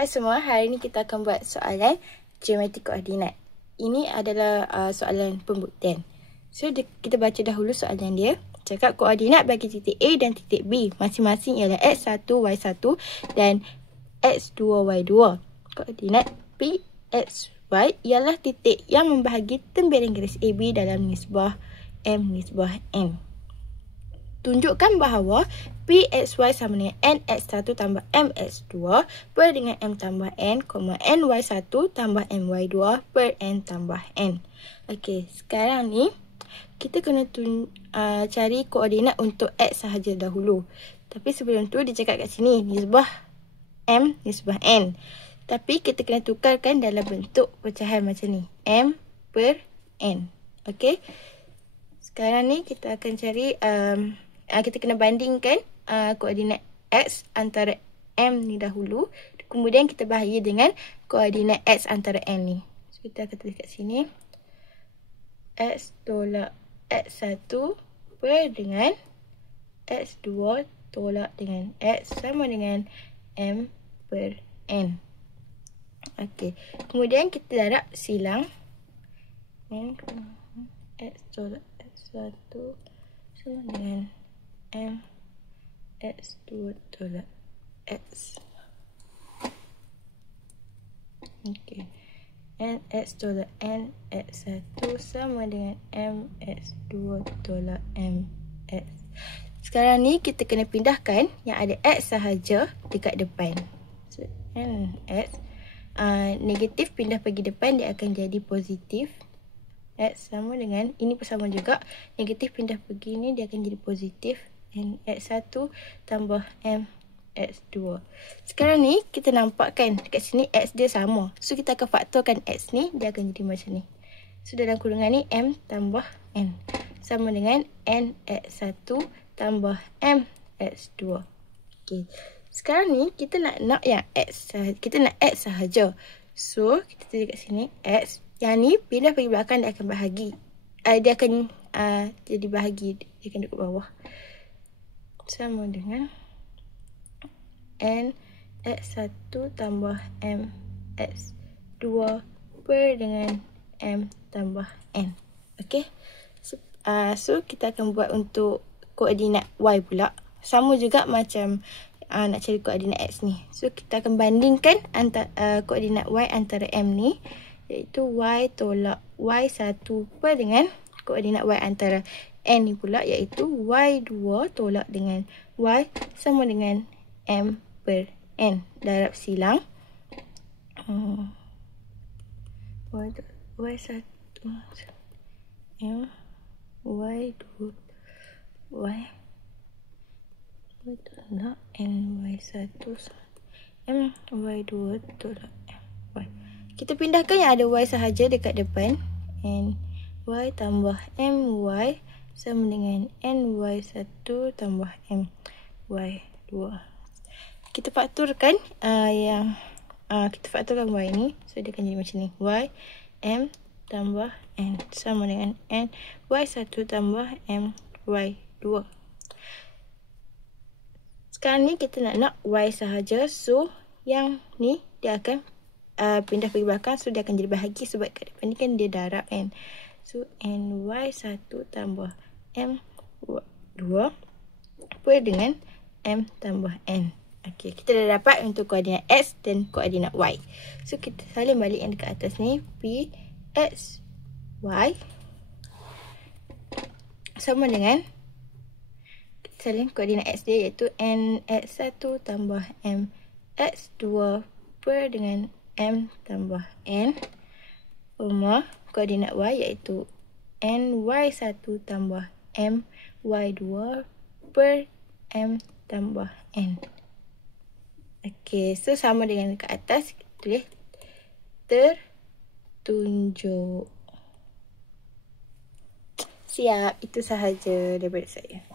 Hai semua, hari ini kita akan buat soalan geometri koordinat. Ini adalah soalan pembuktian. So, kita baca dahulu soalan dia. Cakap koordinat bagi titik A dan titik B masing-masing ialah x1, y1 dan x2, y2. Koordinat P, x, y ialah titik yang membahagi tembeling garis AB dalam nisbah M nisbah N. Tunjukkan bahawa PXY sama dengan NX1 tambah MX2 per dengan M tambah N, NY1 tambah MY2 per N tambah N. Okey, sekarang ni kita kena cari koordinat untuk X sahaja dahulu. Tapi sebelum tu dia cakap kat sini nisbah M nisbah N. Tapi kita kena tukarkan dalam bentuk pecahan macam ni. M per N. Okey. Sekarang ni kita akan cari kita kena bandingkan koordinat X antara M ni dahulu. Kemudian kita bahagi dengan koordinat X antara N ni. So, kita akan tulis kat sini. X tolak X1 per dengan X2 tolak dengan X sama dengan M per N. Okey. Kemudian kita darab silang. X tolak X1 sama dengan M X2 tolak X. Okey. N X tolak N X1 sama dengan M X2 tolak M X. Sekarang ni kita kena pindahkan yang ada X sahaja dekat depan. So, N X negatif pindah pergi depan dia akan jadi positif. X sama dengan, ini pun sama juga, negatif pindah pergi ni dia akan jadi positif. N X1 tambah M X2. Sekarang ni kita nampakkan dekat sini X dia sama. So kita akan faktorkan X ni, dia akan jadi macam ni. So dalam kurungan ni M tambah N sama dengan N X1 tambah M X2. Okay. Sekarang ni kita nak yang X sahaja. Kita nak X sahaja. So kita tulis kat sini X. Yang ni pindah pergi belakang dia akan bahagi. Dia akan jadi bahagi. Dia akan duduk bawah. Sama dengan N X1 tambah M X2 per dengan M tambah N. Okey. So kita akan buat untuk koordinat Y pula. Sama juga macam nak cari koordinat X ni. So kita akan bandingkan antara koordinat Y antara M ni, iaitu Y tolak Y1 per dengan koordinat Y antara N ni pula, iaitu Y2 tolak dengan Y sama dengan M per N. Darab silang. Y1 M Y2 Y tolak N Y1 M Y2 tolak M Y. Kita pindahkan yang ada Y sahaja dekat depan. N Y tambah M Y sama dengan NY1 tambah MY2. Kita fakturkan kita fakturkan Y ni. So dia akan jadi macam ni. Y M tambah N sama dengan NY1 tambah MY2. Sekarang ni kita nak Y sahaja. So yang ni dia akan pindah pergi belakang. So dia akan jadi bahagi sebab kat depan ni kan dia darab N. So NY1 tambah M2 per dengan M tambah N. Okey, kita dah dapat untuk koordinat X dan koordinat Y. So kita salin balik yang dekat atas ni. P X Y sama dengan, kita salin koordinat X dia iaitu NX1 tambah M X2 per dengan M tambah N. Koordinat Y iaitu NY1 tambah M Y2 per M tambah N. Okey, so sama dengan dekat atas. Kita tulis tertunjuk. Siap, itu sahaja daripada saya.